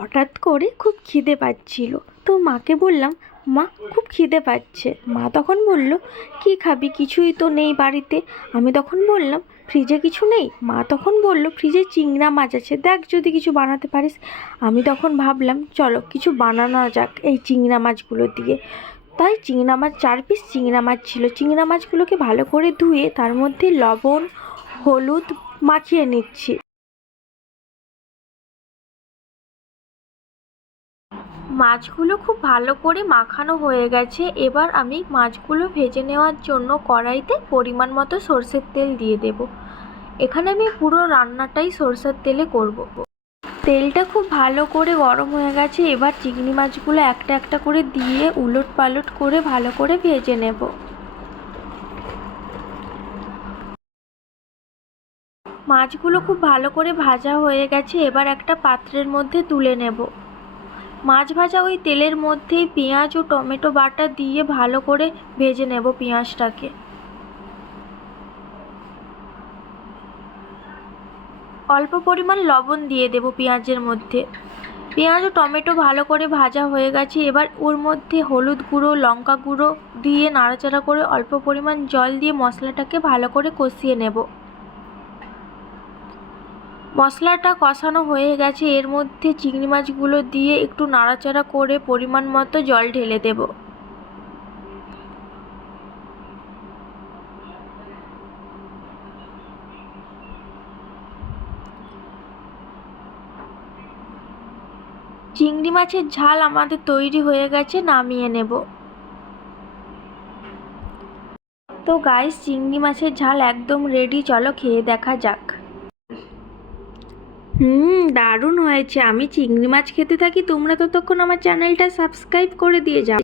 হঠাৎ করে খুব খিদে পাচ্ছিল, তো মাকে বললাম, মা খুব খিদে পাচ্ছে। মা তখন বলল, কি খাবি, কিছুই তো নেই বাড়িতে। আমি তখন বললাম, ফ্রিজে কিছু নেই? মা তখন বলল, ফ্রিজে চিংড়া মাছ আছে, দেখ যদি কিছু বানাতে পারিস। আমি তখন ভাবলাম, চলো কিছু বানানো যাক এই চিংড়া মাছগুলো দিয়ে। তাই চিংড়া মাছ 4 পিস চিংড়া মাছ ছিল। চিংড়া মাছগুলোকে ভালো করে ধুয়ে তার মধ্যে লবণ হলুদ মাখিয়ে নিচ্ছি। মাছগুলো খুব ভালো করে মাখানো হয়ে গেছে। এবার আমি মাছগুলো ভেজে নেওয়ার জন্য কড়াইতে পরিমাণ মতো সরষের তেল দিয়ে দেব। এখানে আমি পুরো রান্নাটাই সরষের তেলে করব। তেলটা খুব ভালো করে গরম হয়ে গেছে। এবার চিংড়ি মাছগুলো একটা একটা করে দিয়ে উলট পালট করে ভালো করে ভেজে নেব। মাছগুলো খুব ভালো করে ভাজা হয়ে গেছে। এবার একটা পাত্রের মধ্যে তুলে নেব। মাছ ভাজা ওই তেলের মধ্যেই পেঁয়াজ ও টমেটো বাটা দিয়ে ভালো করে ভেজে নেব পেঁয়াজটাকে। অল্প পরিমাণ লবণ দিয়ে দেব পেঁয়াজের মধ্যে। পেঁয়াজ ও টমেটো ভালো করে ভাজা হয়ে গেছে। এবার ওর মধ্যে হলুদ গুঁড়ো লঙ্কা গুঁড়ো দিয়ে নাড়াচাড়া করে অল্প পরিমাণ জল দিয়ে মশলাটাকে ভালো করে কষিয়ে নেব। মশলাটা কষানো হয়ে গেছে। এর মধ্যে চিংড়ি মাছগুলো দিয়ে একটু নাড়াচাড়া করে পরিমাণ মতো জল ঢেলে দেব। চিংড়ি মাছের ঝাল আমাদের তৈরি হয়ে গেছে, নামিয়ে নেব। তো গাইস, চিংড়ি মাছের ঝাল একদম রেডি, চলো খেয়ে দেখা যাক। দারুণ হয়েছে। আমি চিংড়ি মাছ খেতে থাকি, তোমরা ততক্ষণ আমার চ্যানেলটা সাবস্ক্রাইব করে দিয়ে যাও।